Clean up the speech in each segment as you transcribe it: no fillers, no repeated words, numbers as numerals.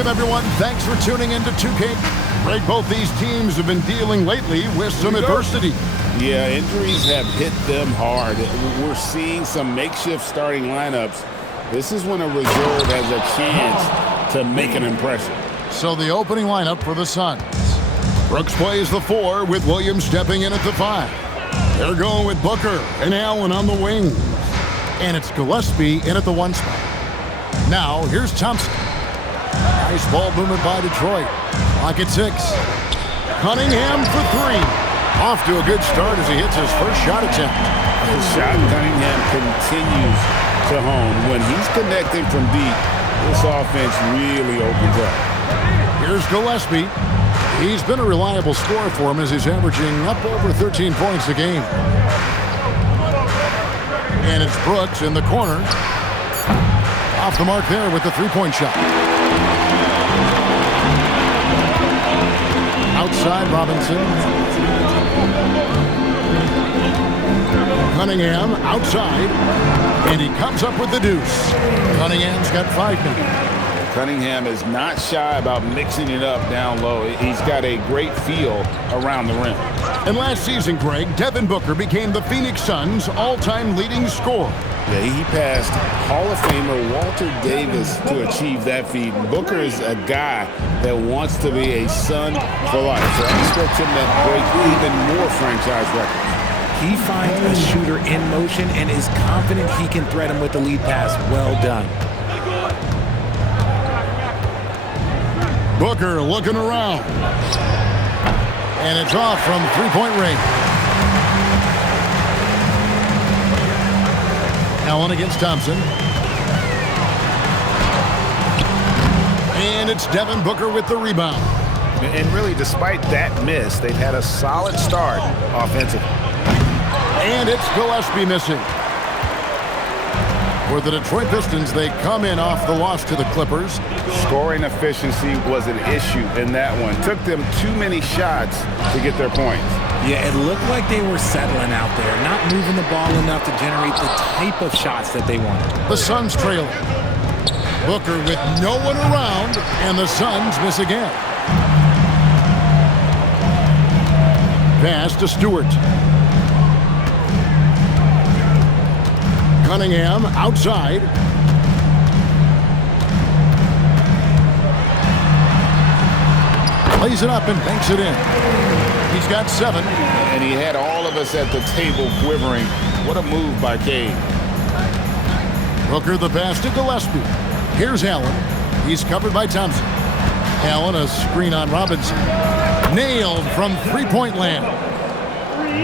Welcome, everyone. Thanks for tuning in to 2K. Greg, both these teams have been dealing lately with some adversity. Yeah, injuries have hit them hard. We're seeing some makeshift starting lineups. This is when a reserve has a chance to make an impression. So the opening lineup for the Suns. Brooks plays the 4 with Williams stepping in at the 5. They're going with Booker and Allen on the wings. And it's Gillespie in at the 1 spot. Now, here's Thompson. Nice ball movement by Detroit. Clock at 6. Cunningham for 3. Off to a good start as he hits his first shot attempt. The shot Cunningham continues to hone. When he's connecting from deep, this offense really opens up. Here's Gillespie. He's been a reliable scorer for him as he's averaging up over 13 points a game. And it's Brooks in the corner. Off the mark there with the three-point shot. Outside Robinson. Cunningham outside. And he comes up with the deuce. Cunningham's got 5 minutes. Cunningham is not shy about mixing it up down low. He's got a great feel around the rim. And last season, Greg, Devin Booker became the Phoenix Suns' all-time leading scorer. Yeah, he passed Hall of Famer Walter Davis to achieve that feat. Booker is a guy that wants to be a Sun for life, so I expect him to break even more franchise records. He finds a shooter in motion and is confident he can thread him with the lead pass. Well done. Booker looking around. And it's off from three-point range. Allen against Thompson. And it's Devin Booker with the rebound. And really, despite that miss, they've had a solid start offensively. And it's Gillespie missing. For the Detroit Pistons, they come in off the loss to the Clippers. Scoring efficiency was an issue in that one. Took them too many shots to get their points. Yeah, it looked like they were settling out there, not moving the ball enough to generate the type of shots that they wanted. The Suns trailing. Booker with no one around, and the Suns miss again. Pass to Stewart. Cunningham outside. Plays it up and banks it in. He's got 7. And he had all of us at the table quivering. What a move by Cade. Booker the pass to Gillespie. Here's Allen. He's covered by Thompson. Allen a screen on Robinson. Nailed from three-point land.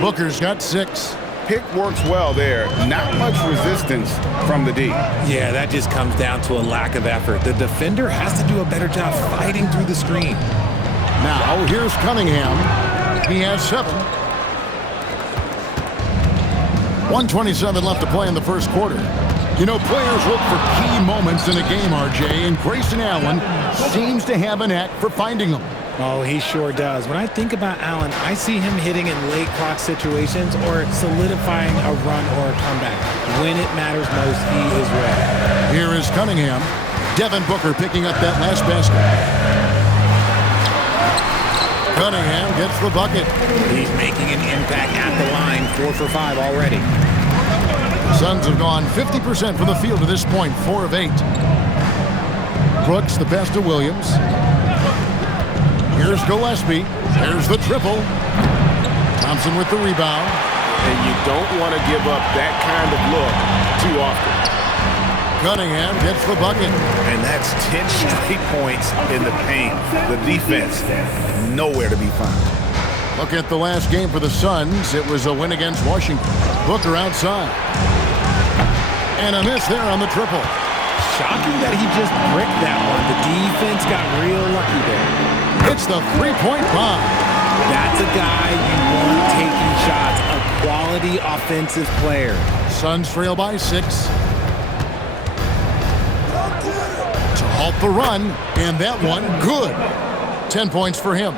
Booker's got 6. Pick works well there. Not much resistance from the D. Yeah, that just comes down to a lack of effort. The defender has to do a better job fighting through the screen. Now, here's Cunningham. He has 7. 1:27 left to play in the first quarter. You know, players look for key moments in a game, RJ, and Grayson Allen seems to have a knack for finding them. Oh, he sure does. When I think about Allen, I see him hitting in late clock situations or solidifying a run or a comeback. When it matters most, he is ready. Here is Cunningham. Devin Booker picking up that last basket. Cunningham gets the bucket. He's making an impact at the line, 4 for 5 already. The Suns have gone 50% from the field to this point, 4 of 8. Brooks the pass to Williams. Here's Gillespie. There's the triple. Thompson with the rebound. And you don't want to give up that kind of look too often. Cunningham gets the bucket. And that's 10 straight points in the paint. The defense, nowhere to be found. Look at the last game for the Suns. It was a win against Washington. Booker outside. And a miss there on the triple. Shocking that he just bricked that one. The defense got real lucky there. It's the three-point bomb. That's a guy you want taking shots. A quality offensive player. Suns trail by 6. To halt the run, and that one good. 10 points for him.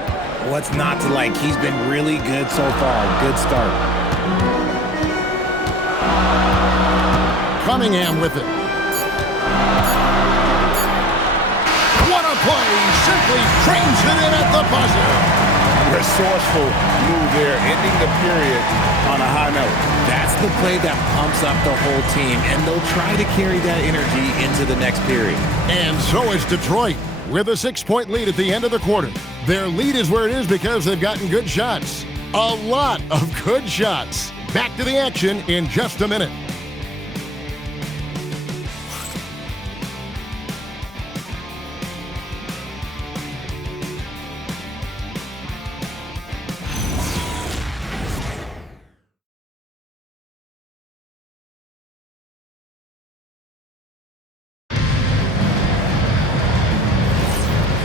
What's not to like? He's been really good so far. Good start. Cunningham with it. What a play. Simply trains it in at the buzzer. Resourceful move there, ending the period on a high note. That's the play that pumps up the whole team, and they'll try to carry that energy into the next period. And so is Detroit with a 6-point lead at the end of the quarter. Their lead is where it is because they've gotten good shots. A lot of good shots. Back to the action in just a minute.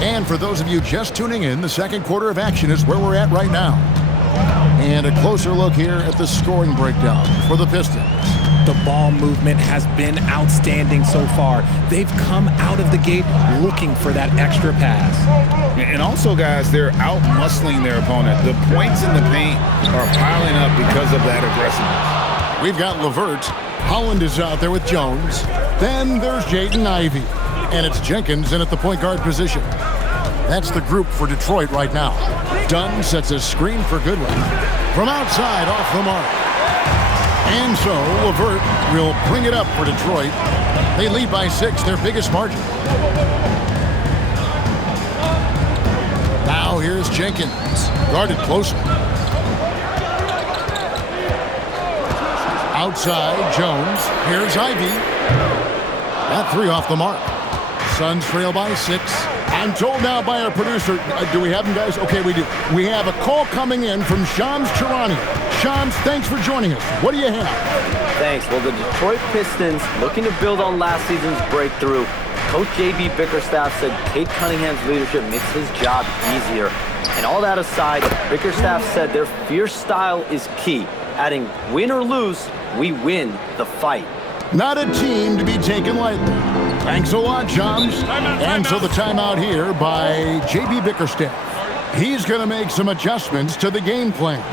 And for those of you just tuning in, the second quarter of action is where we're at right now. And a closer look here at the scoring breakdown for the Pistons. The ball movement has been outstanding so far. They've come out of the gate looking for that extra pass. And also, guys, they're out-muscling their opponent. The points in the paint are piling up because of that aggressiveness. We've got LeVert. Holland is out there with Jones. Then there's Jaden Ivey. And it's Jenkins in at the point guard position. That's the group for Detroit right now. Dunn sets a screen for Goodwin. From outside, off the mark. And so LeVert will bring it up for Detroit. They lead by 6, their biggest margin. Now here's Jenkins, guarded closely. Outside, Jones. Here's Ivey. That 3 off the mark. Suns trail by 6. I'm told now by our producer, do we have him, guys? Okay, we do. We have a call coming in from Shams Charania. Shams, thanks for joining us. What do you have? Thanks. Well, the Detroit Pistons, looking to build on last season's breakthrough. Coach J.B. Bickerstaff said Kate Cunningham's leadership makes his job easier. And all that aside, Bickerstaff said their fierce style is key, adding, win or lose, we win the fight. Not a team to be taken lightly. Thanks a lot, Shams. And so the timeout here by J.B. Bickerstaff. He's going to make some adjustments to the game plan.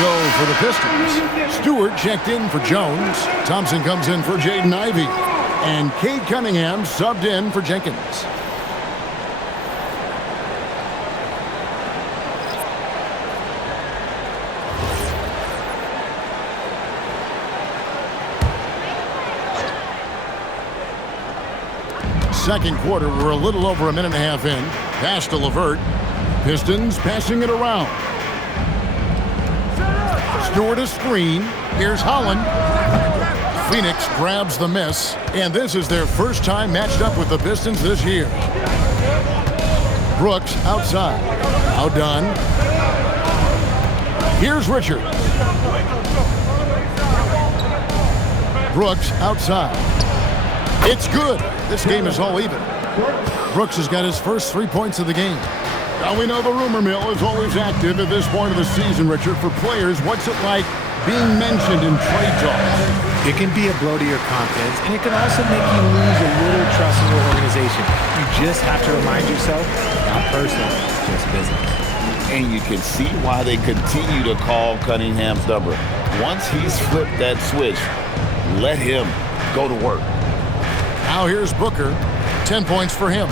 So for the Pistons, Stewart checked in for Jones. Thompson comes in for Jaden Ivey. And Kate Cunningham subbed in for Jenkins. Second quarter, we're a little over a minute and a half in. Pass to LeVert. Pistons passing it around. Stewart a screen. Here's Holland. Phoenix grabs the miss, and this is their first time matched up with the Pistons this year. Brooks outside. Now done. Here's Richard. Brooks outside. It's good. This game is all even. Brooks has got his first 3 points of the game. Now we know the rumor mill is always active at this point of the season, Richard. For players, what's it like being mentioned in trade talks? It can be a blow to your confidence, and it can also make you lose a little trust in your organization. You just have to remind yourself, not personal, just business. And you can see why they continue to call Cunningham's number. Once he's flipped that switch, let him go to work. Now here's Booker. 10 points for him.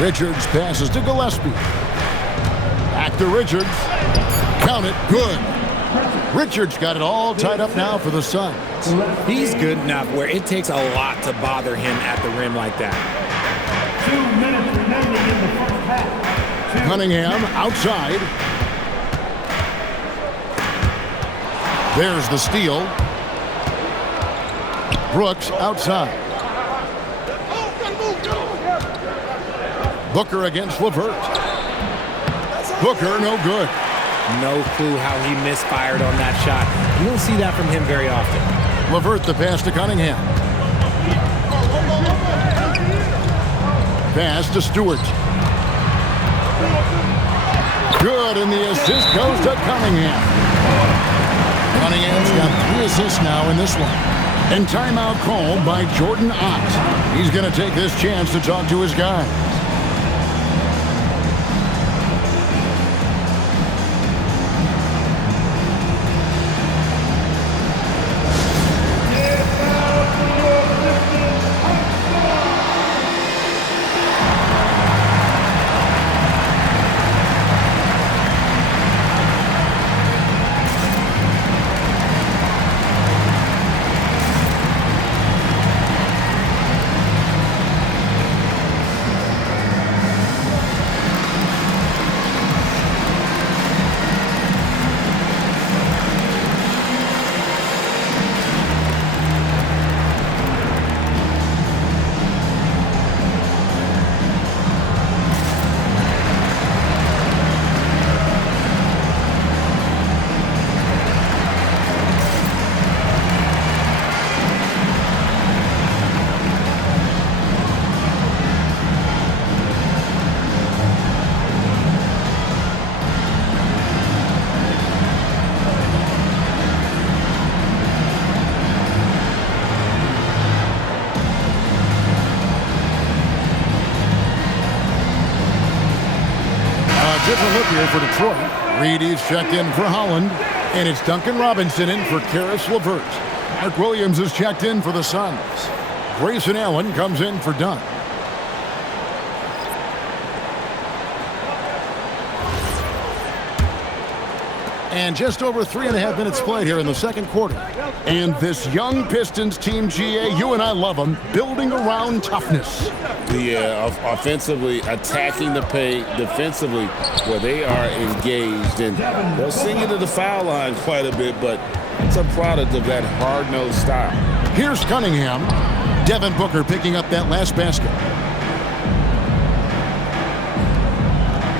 Richards passes to Gillespie. Back to Richards. Count it. Good. Richards got it all tied up now for the Suns. He's good enough where it takes a lot to bother him at the rim like that. 2 minutes remaining in the first half. Cunningham outside. There's the steal. Brooks outside. Booker against LeVert. Booker, no good. No clue how he misfired on that shot. You don't see that from him very often. LeVert the pass to Cunningham. Pass to Stewart. Good, and the assist goes to Cunningham. Cunningham's got 3 assists now in this one. And timeout called by Jordan Ott. He's going to take this chance to talk to his guys. Different look here for Detroit. Reedy's checked in for Holland, and it's Duncan Robinson in for Karis LeVert. Mark Williams is checked in for the Suns. Grayson Allen comes in for Dunn. And just over 3.5 minutes played here in the second quarter. And this young Pistons team, GA, you and I love them, building around toughness. Yeah, offensively, attacking the paint, defensively, where they are engaged. And they'll send you to the foul line quite a bit, but it's a product of that hard-nosed style. Here's Cunningham. Devin Booker picking up that last basket.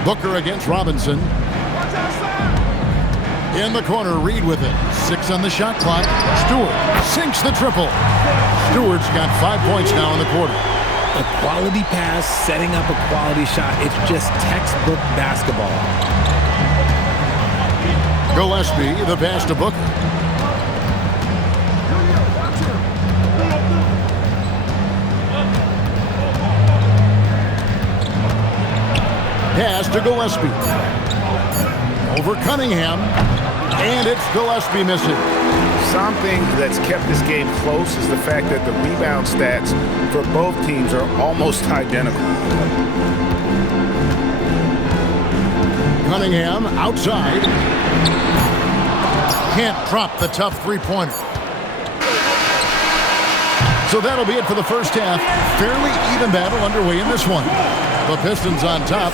Booker against Robinson. In the corner, Reed with it. 6 on the shot clock. Stewart sinks the triple. Stewart's got 5 points now in the quarter. A quality pass, setting up a quality shot. It's just textbook basketball. Gillespie, the pass to Booker. Pass to Gillespie. Over Cunningham. And it's Gillespie missing. Something that's kept this game close is the fact that the rebound stats for both teams are almost identical. Cunningham outside. Can't drop the tough three-pointer. So that'll be it for the first half. Fairly even battle underway in this one. The Pistons on top.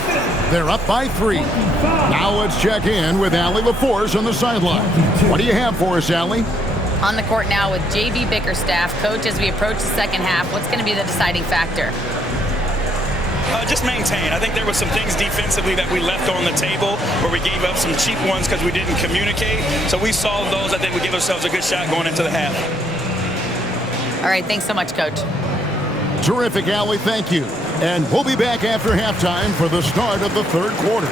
They're up by 3. Now let's check in with Allie LaForce on the sideline. What do you have for us, Allie? On the court now with J.B. Bickerstaff. Coach, as we approach the second half, what's going to be the deciding factor? Just maintain. I think there were some things defensively that we left on the table where we gave up some cheap ones because we didn't communicate. So we solved those. I think we give ourselves a good shot going into the half. All right, thanks so much, Coach. Terrific, Allie. Thank you. And we'll be back after halftime for the start of the third quarter.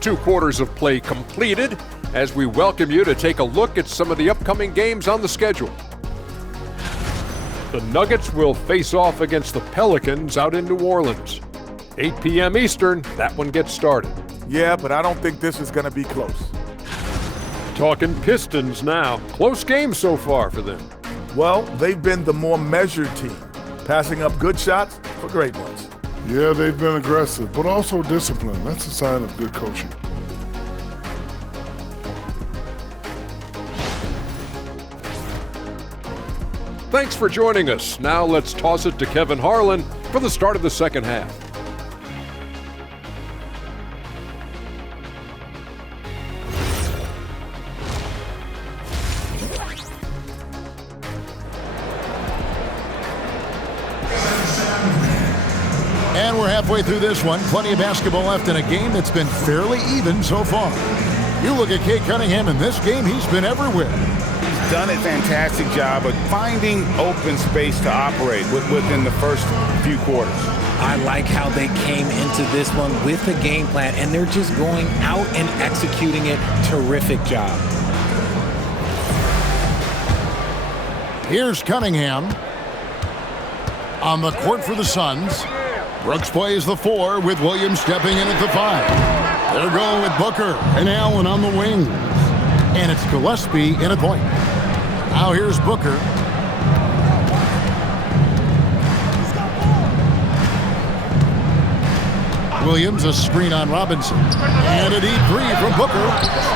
Two quarters of play completed. as we welcome you to take a look at some of the upcoming games on the schedule. The Nuggets will face off against the Pelicans out in New Orleans. 8 p.m. Eastern, that one gets started. Yeah, but I don't think this is going to be close. Talking Pistons now. Close game so far for them. Well, they've been the more measured team, passing up good shots for great ones. Yeah, they've been aggressive, but also disciplined. That's a sign of good coaching. Thanks for joining us. Now let's toss it to Kevin Harlan for the start of the second half. And we're halfway through this one. Plenty of basketball left in a game that's been fairly even so far. You look at Cade Cunningham in this game, he's been everywhere. He's done a fantastic job of finding open space to operate within the first few quarters. I like how they came into this one with a game plan, and they're just going out and executing it. Terrific job. Here's Cunningham on the court for the Suns. Brooks plays the 4 with Williams stepping in at the 5. They're going with Booker and Allen on the wings. And it's Gillespie in at point. Now here's Booker. Williams, a screen on Robinson. And a deep 3 from Booker.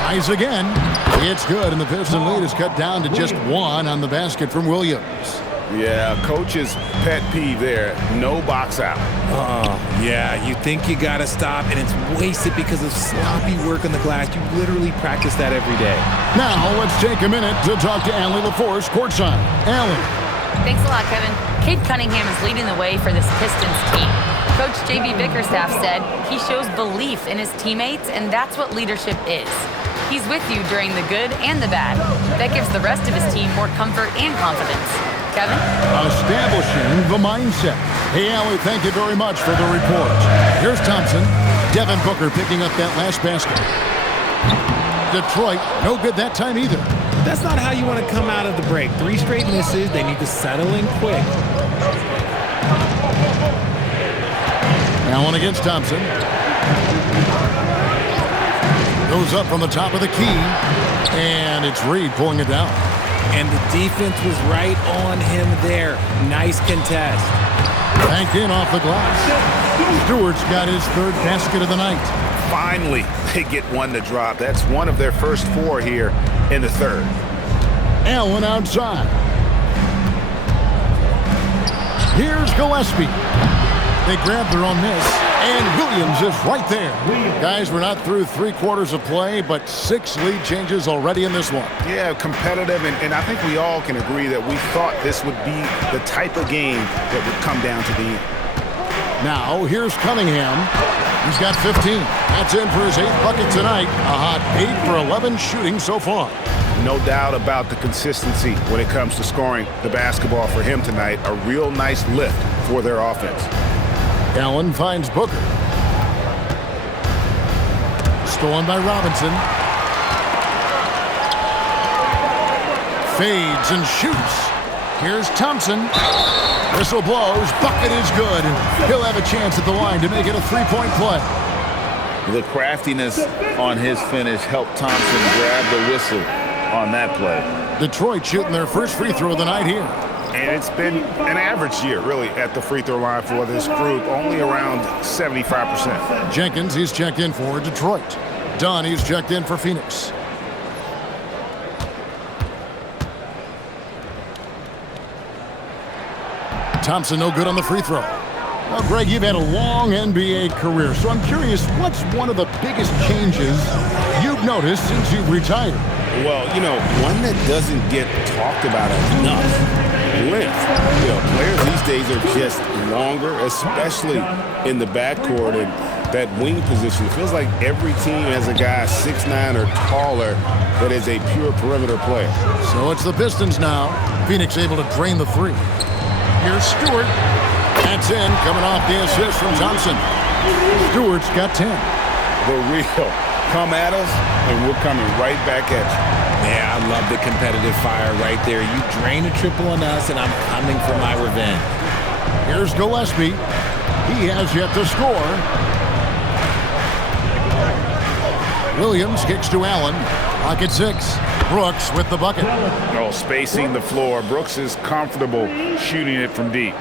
Tries again. It's good, and the Piston lead is cut down to just 1 on the basket from Williams. Yeah, coach's pet peeve there. No box out. Oh, yeah, you think you got to stop, and it's wasted because of sloppy work on the glass. You literally practice that every day. Now let's take a minute to talk to Allie LaForce courtside. Allie. Thanks a lot, Kevin. Cade Cunningham is leading the way for this Pistons team. Coach J.B. Bickerstaff said he shows belief in his teammates, and that's what leadership is. He's with you during the good and the bad. That gives the rest of his team more comfort and confidence. Kevin? Establishing the mindset. Hey, Allie, thank you very much for the report. Here's Thompson. Devin Booker picking up that last basket. Detroit, no good that time either. That's not how you want to come out of the break. 3 straight misses. They need to settle in quick. Allen against Thompson. Goes up from the top of the key. And it's Reed pulling it down. And the defense was right on him there. Nice contest. Banked in off the glass. Stewart's got his 3rd basket of the night. Finally, they get one to drop. That's one of their first 4 here in the 3rd. Allen outside. Here's Gillespie. They grabbed their own miss, and Williams is right there. Guys, we're not through 3 quarters of play, but 6 lead changes already in this one. Yeah, competitive, and I think we all can agree that we thought this would be the type of game that would come down to the end. Now, here's Cunningham. He's got 15. That's in for his 8th bucket tonight. A hot 8 for 11 shooting so far. No doubt about the consistency when it comes to scoring the basketball for him tonight. A real nice lift for their offense. Allen finds Booker. Stolen by Robinson. Fades and shoots. Here's Thompson. Whistle blows. Bucket is good. He'll have a chance at the line to make it a 3-point play. The craftiness on his finish helped Thompson grab the whistle on that play. Detroit shooting their first free throw of the night here. And it's been an average year, really, at the free throw line for this group, only around 75%. Jenkins, he's checked in for Detroit. Dunn, he's checked in for Phoenix. Thompson, no good on the free throw. Well, Greg, you've had a long NBA career, so I'm curious, what's one of the biggest changes you've noticed since you've retired? Well, you know, one that doesn't get talked about enough. Length. You know, players these days are just longer, especially in the backcourt and that wing position. It feels like every team has a guy 6'9" or taller that is a pure perimeter player. So it's the Pistons now. Phoenix able to drain the 3. Here's Stewart. That's in, coming off the assist from Thompson. Stewart's got 10. The real Come at us, and we're coming right back at you. Yeah, I love the competitive fire right there. You drain a triple on us, and I'm coming for my revenge. Here's Gillespie. He has yet to score. Williams kicks to Allen. Clock at 6. Brooks with the bucket. Oh, spacing the floor. Brooks is comfortable shooting it from deep.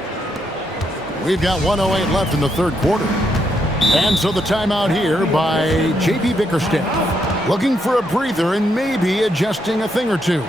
We've got 1:08 left in the third quarter. And so the timeout here by J.B. Bickerstaff. Looking for a breather and maybe adjusting a thing or two.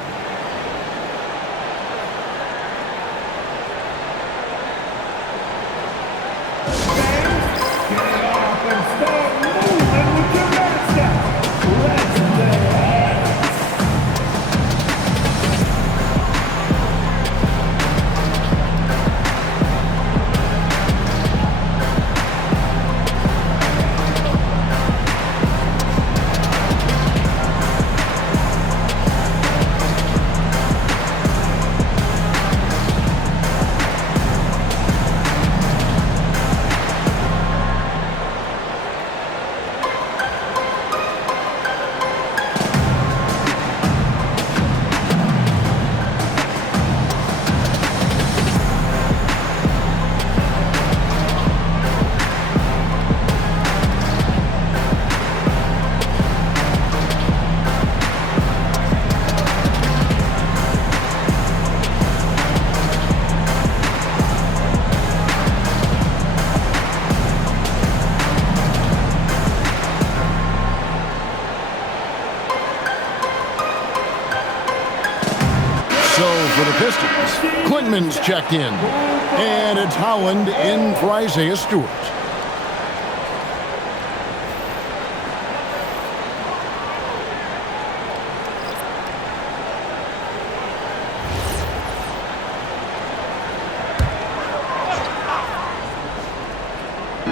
For the Pistons, Quinman's checked in, and it's Howland in for Isaiah Stewart.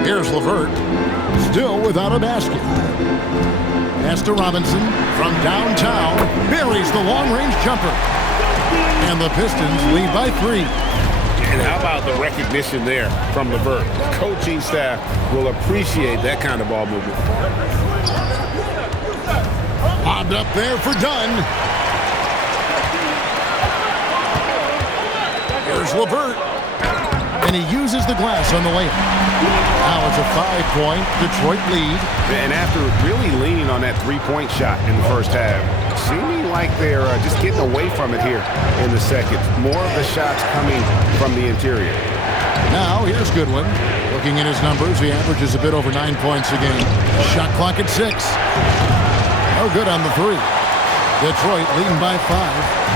Here's LeVert, still without a basket. Pass to Robinson from downtown, buries the long-range jumper. And the Pistons lead by 3. And how about the recognition there from LeVert? The coaching staff will appreciate that kind of ball movement. Lobbed up there for Dunn. Here's LeVert. And he uses the glass on the layup. Now it's a 5-point Detroit lead. And after really leaning on that three-point shot in the first half, seeming like they're just getting away from it here in the second. More of the shots coming from the interior. Now here's Goodwin. Looking at his numbers, he averages a bit over 9 points a game. Shot clock at 6. No good on the 3. Detroit leading by 5.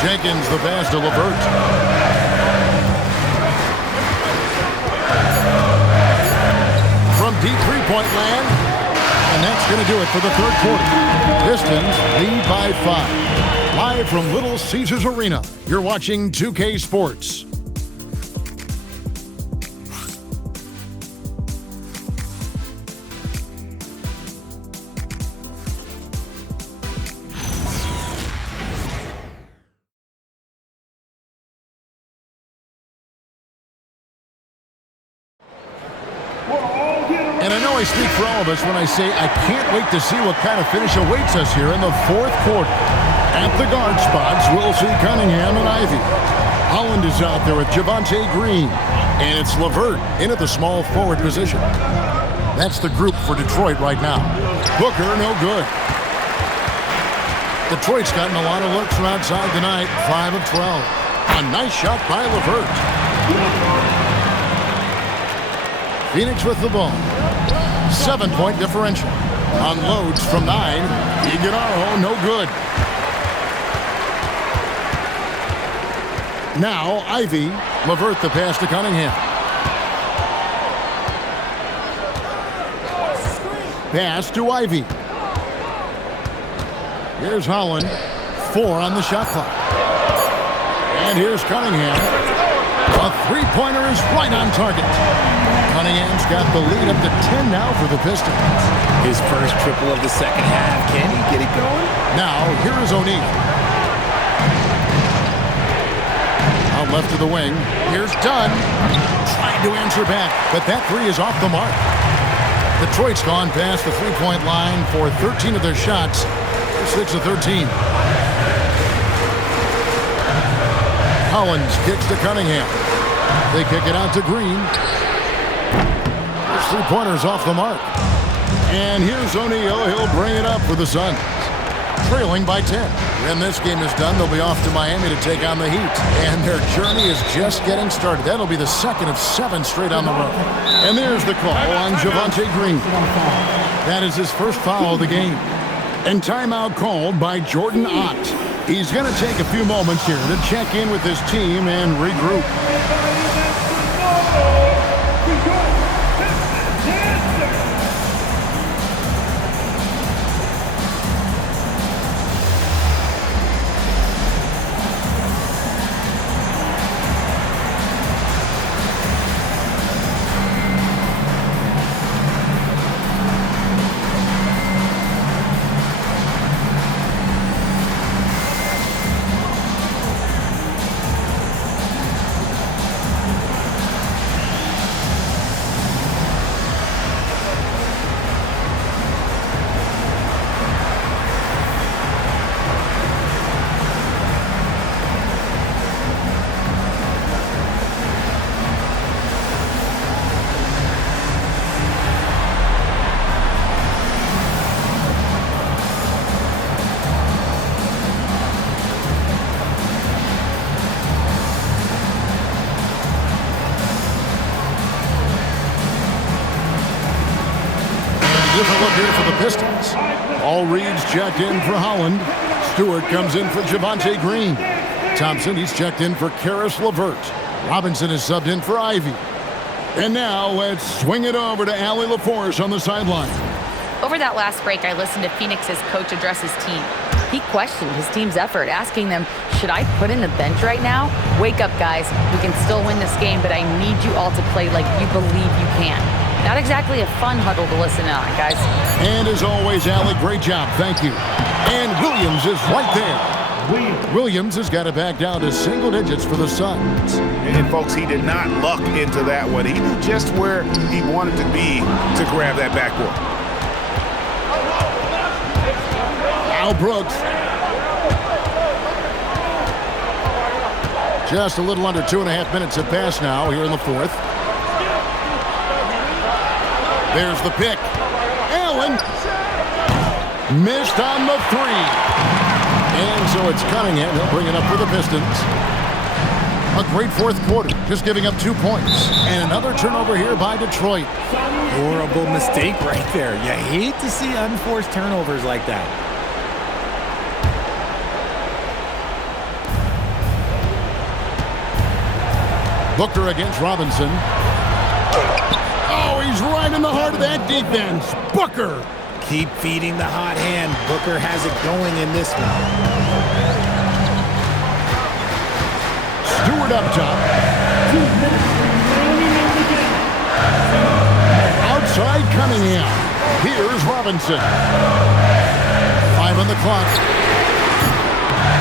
Jenkins the pass to LeVert. From deep three-point land. And that's going to do it for the third quarter. Pistons lead by 5. Live from Little Caesars Arena, you're watching 2K Sports. And I know I speak for all of us when I say I can't wait to see what kind of finish awaits us here in the fourth quarter. At the guard spots, we'll see Cunningham and Ivy. Holland is out there with Javonte Green. And it's LeVert in at the small forward position. That's the group for Detroit right now. Booker, no good. Detroit's gotten a lot of looks from outside tonight, 5 of 12. A nice shot by LeVert. Phoenix with the ball. 7-point differential. Unloads from 9. Iguodala, no good. Now Ivy. LeVert the pass to Cunningham. Pass to Ivy. Here's Holland. 4 on the shot clock. And here's Cunningham. A three-pointer is right on target. Cunningham's got the lead up to 10 now for the Pistons. His first triple of the second half. Can he get it going? Now, here is O'Neal. Out left to the wing. Here's Dunn. Trying to answer back, but that 3 is off the mark. Detroit's gone past the three-point line for 13 of their shots. 6 of 13. Collins kicks to Cunningham. They kick it out to Green. His three-pointer's off the mark. And here's O'Neal. He'll bring it up for the Suns. Trailing by 10. When this game is done, they'll be off to Miami to take on the Heat. And their journey is just getting started. That'll be the second of 7 straight on the road. And there's the call on Javonte Green. That is his first foul of the game. And timeout called by Jordan Ott. He's going to take a few moments here to check in with his team and regroup. Different look here for the Pistons. All Reed's checked in for Holland. Stewart comes in for Javonte Green. Thompson, he's checked in for Karis LeVert. Robinson is subbed in for Ivy. And now let's swing it over to Allie LaForce on the sideline. Over that last break, I listened to Phoenix's coach address his team. He questioned his team's effort, asking them, should I put in the bench right now? Wake up, guys. We can still win this game, but I need you all to play like you believe you can. Not exactly a fun huddle to listen on, guys. And as always, Allie, great job. Thank you. And Williams is right there. Williams has got it back down to single digits for the Suns. And folks, he did not luck into that one. He knew just where he wanted to be to grab that backboard. Al Brooks. Just a little under 2.5 minutes have passed now here in the fourth. There's the pick. Allen missed on the three. And so it's Cunningham. He'll bring it up for the Pistons. A great fourth quarter, just giving up 2 points. And another turnover here by Detroit. Horrible mistake right there. You hate to see unforced turnovers like that. Booker against Robinson. Oh, he's right in the heart of that defense. Booker. Keep feeding the hot hand. Booker has it going in this one. Stewart up top. Outside Cunningham. Here's Robinson. 5 on the clock.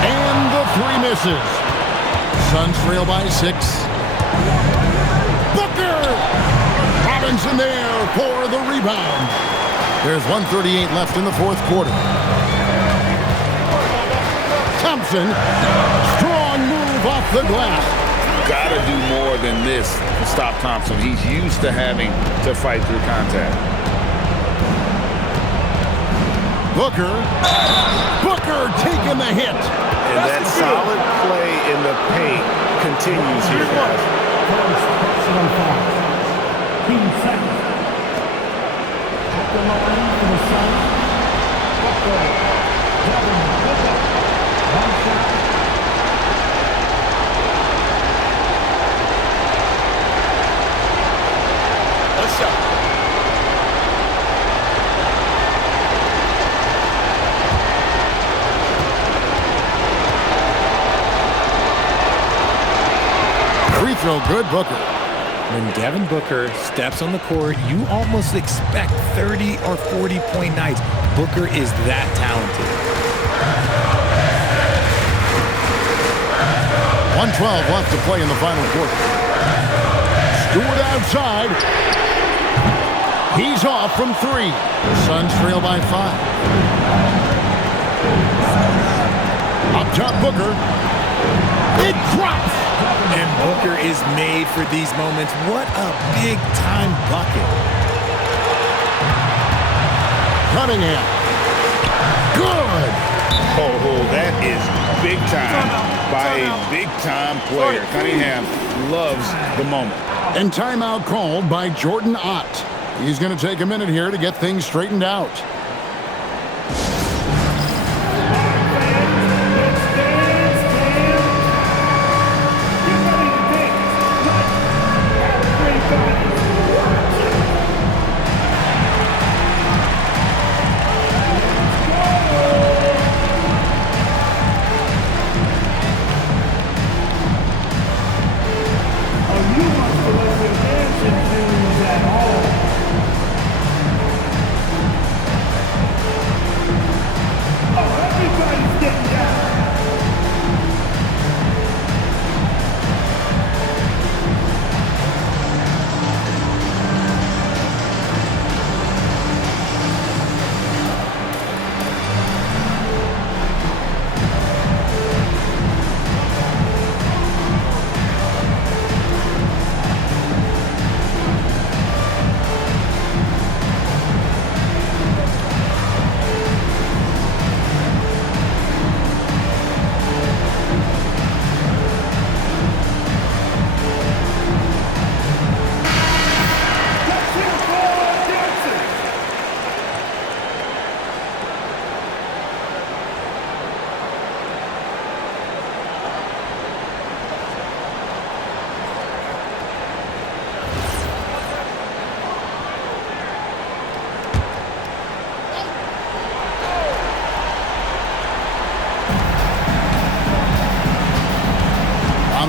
And the three misses. Suns trail by 6. Booker! Robinson there for the rebound. There's 1:38 left in the fourth quarter. Thompson, strong move off the glass. Gotta do more than this to stop Thompson. He's used to having to fight through contact. Booker taking the hit. And that solid play in the paint continues here, guys. At the line for the Suns, Booker, one shot. Let's go. Free throw good, Booker. When Devin Booker steps on the court, you almost expect 30 or 40-point nights. Booker is that talented. 1:12 left to play in the final quarter. Stewart outside. He's off from 3. The Suns trail by 5. Up top, Booker. It drops. And Booker is made for these moments. What a big-time bucket. Cunningham. Good. Oh, that is big time by a big-time player. Cunningham loves the moment. And timeout called by Jordan Ott. He's going to take a minute here to get things straightened out.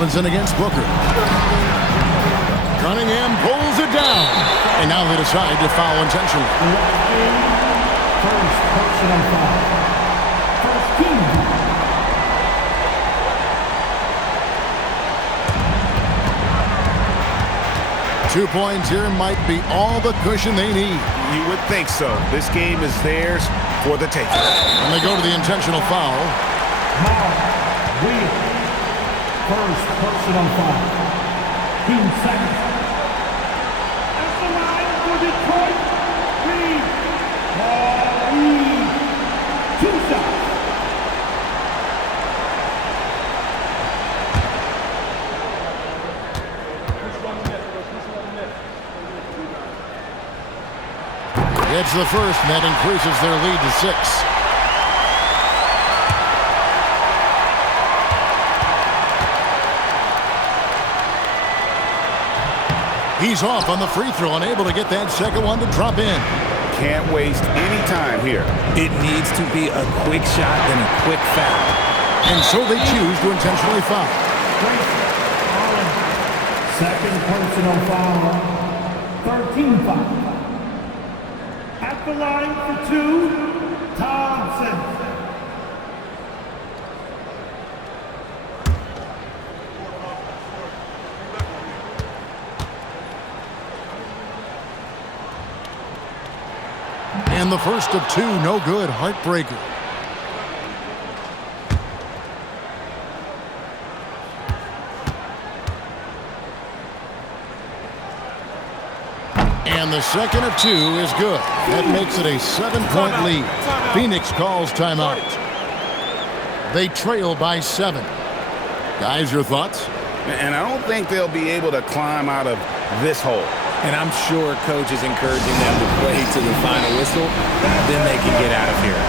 Robinson against Booker. Cunningham pulls it down. And now they decide to foul intentionally. First personal foul. First team foul. Two points here might be all the cushion they need. You would think so. This game is theirs for the taking. And they go to the intentional foul. First personal foul. Team second. At the line for Detroit, Reed. 2 shots. It's the first, and that increases their lead to 6. He's off on the free throw, unable to get that second one to drop in. Can't waste any time here. It needs to be a quick shot and a quick foul. And so they choose to intentionally foul. Second personal foul. 13 foul. At the line for 2, Thompson. And the first of 2, no good. Heartbreaker. And the second of 2 is good. That makes it a 7-point lead. Phoenix calls timeout. They trail by 7. Guys, your thoughts? And I don't think they'll be able to climb out of this hole. And I'm sure coach is encouraging them to play to the final whistle. Then they can get out of here.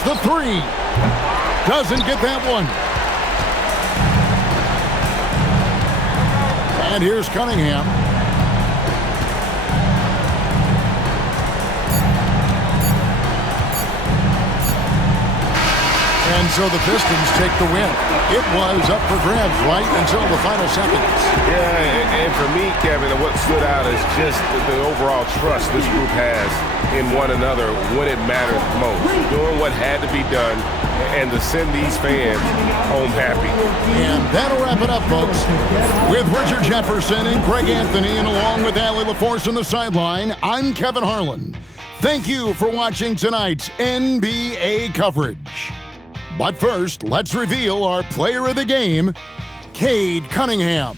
It's the three. Doesn't get that one. And here's Cunningham. And so the Pistons take the win. It was up for grabs right until the final seconds. Yeah, and for me, Kevin, what stood out is just the overall trust this group has in one another when it mattered most. Doing what had to be done and to send these fans home happy. And that'll wrap it up, folks. With Richard Jefferson and Greg Anthony, and along with Allie LaForce on the sideline, I'm Kevin Harlan. Thank you for watching tonight's NBA coverage. But first, let's reveal our player of the game, Cade Cunningham.